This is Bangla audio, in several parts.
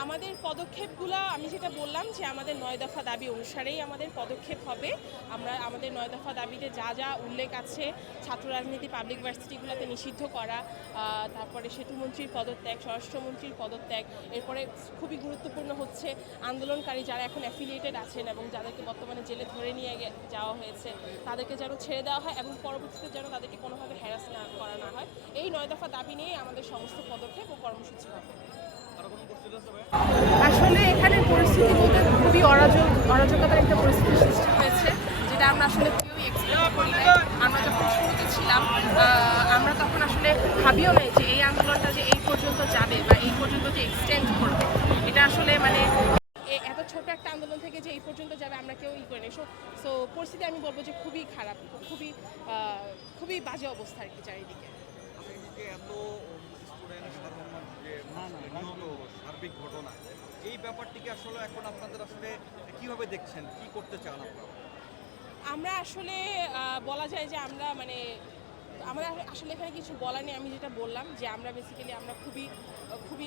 আমাদের পদক্ষেপগুলো আমি যেটা বললাম যে আমাদের নয় দফা দাবি অনুসারেই আমাদের পদক্ষেপ হবে। আমরা আমাদের নয় দফা দাবিতে যা যা উল্লেখ আছে, ছাত্র রাজনীতি পাবলিক ভার্সিটিগুলোতে নিষিদ্ধ করা তারপরে সেতুমন্ত্রীর পদত্যাগ, স্বরাষ্ট্রমন্ত্রীর পদত্যাগ, এরপরে খুবই গুরুত্বপূর্ণ হচ্ছে আন্দোলনকারী যারা এখন অ্যাফিলিয়েটেড আছেন এবং যাদেরকে বর্তমানে জেলে ধরে নিয়ে যাওয়া হয়েছে, তাদেরকে যেন ছেড়ে দেওয়া হয় এবং পরবর্তীতে যেন তাদেরকে কোনোভাবে হ্যারাস না করা না হয়। এই নয় দফা দাবি নিয়ে আমাদের সমস্ত পদক্ষেপ ও কর্মসূচি হবে। আসলে এখানে পরিস্থিতি বলতে খুবই অরাজক অরাজকতার একটা পরিস্থিতি সৃষ্টি হয়েছে, যেটা আমরা আসলে আমরা যখন শুরুতে ছিলাম আমরা তখন আসলে ভাবিও নাই যে এই আন্দোলনটা যে এই পর্যন্ত যাবে বা এই পর্যন্ত যে এক্সটেন্ড করবে। এটা আসলে মানে এত ছোট একটা আন্দোলন থেকে যে এই পর্যন্ত যাবে আমরা কেউ ই করি না সো সো পরিস্থিতি আমি বলব যে খুবই খারাপ, খুবই খুবই বাজে অবস্থা আর কি চারিদিকে। এত এই ব্যাপারটিকে আসলে এখন আপনাদের আসলে কীভাবে দেখছেন? কি করতে চান আপনারা? আমরা আসলে বলা যায় যে আমরা মানে আমরা আসলে এখানে কিছু বলার নেই। আমি যেটা বললাম যে আমরা বেসিক্যালি আমরা খুবই খুবই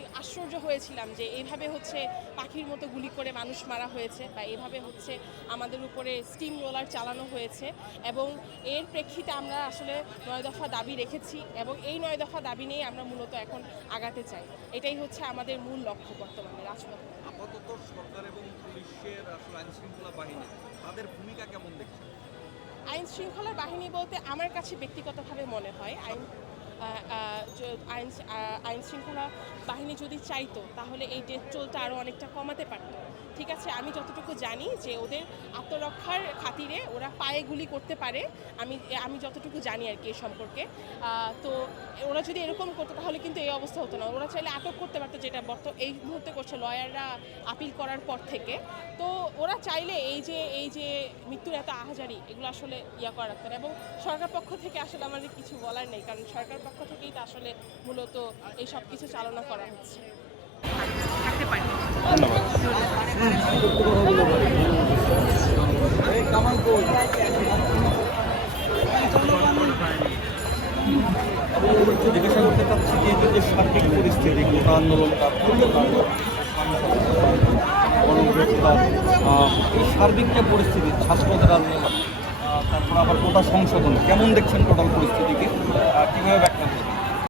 হয়েছিলাম যে এইভাবে হচ্ছে পাখির মতো গুলি করে মানুষ মারা হয়েছে বা এইভাবে হচ্ছে আমাদের উপরে স্টিম রোলার চালানো হয়েছে এবং এর প্রেক্ষিতে আমরা আসলে নয় দফা দাবি রেখেছি এবং এই নয় দফা দাবি নিয়ে আমরা মূলত এখন আগাতে চাই। এটাই হচ্ছে আমাদের মূল লক্ষ্য বর্তমানে রাজপথে। আপাতত সরকার এবং পুলিশের আসলে আইন শৃঙ্খলা বাহিনী তাদের ভূমিকা কেমন দেখছেন? আইন শৃঙ্খলা বাহিনী বলতে আমার কাছে ব্যক্তিগতভাবে মনে হয় আইন আইন আহ, আইন শৃঙ্খলা বাহিনী যদি চাইতো তাহলে এই ডেথ টোলটা আরও অনেকটা কমাতে পারতো। ঠিক আছে? আমি যতটুকু জানি যে ওদের আত্মরক্ষার খাতিরে ওরা পায়ে গুলি করতে পারে। আমি আমি যতটুকু জানি আর কি এ সম্পর্কে। তো ওরা যদি এরকম করতো তাহলে কিন্তু এই অবস্থা হতো না। ওরা চাইলে আটক করতে পারতো যেটা বর্ত এই মুহূর্তে করছে লয়াররা আপিল করার পর থেকে। তো ওরা চাইলে এই যে এই যে মৃত্যুর এত আহাজারি এগুলো আসলে ইয়া করা রাখতেন এবং সরকার পক্ষ থেকে আসলে আমাদের কিছু বলার নেই। কারণ সরকার পক্ষ থেকেই তো আসলে মূলত এই সব কিছু চালনা করা হচ্ছে। জিজ্ঞাসা সার্বিক যে পরিস্থিতি ছাত্রদের আন্দোলন তারপর আবার কোটা সংশোধন। কেমন দেখছেন টোটাল পরিস্থিতিকে? কীভাবে ব্যাখ্যা করবেন?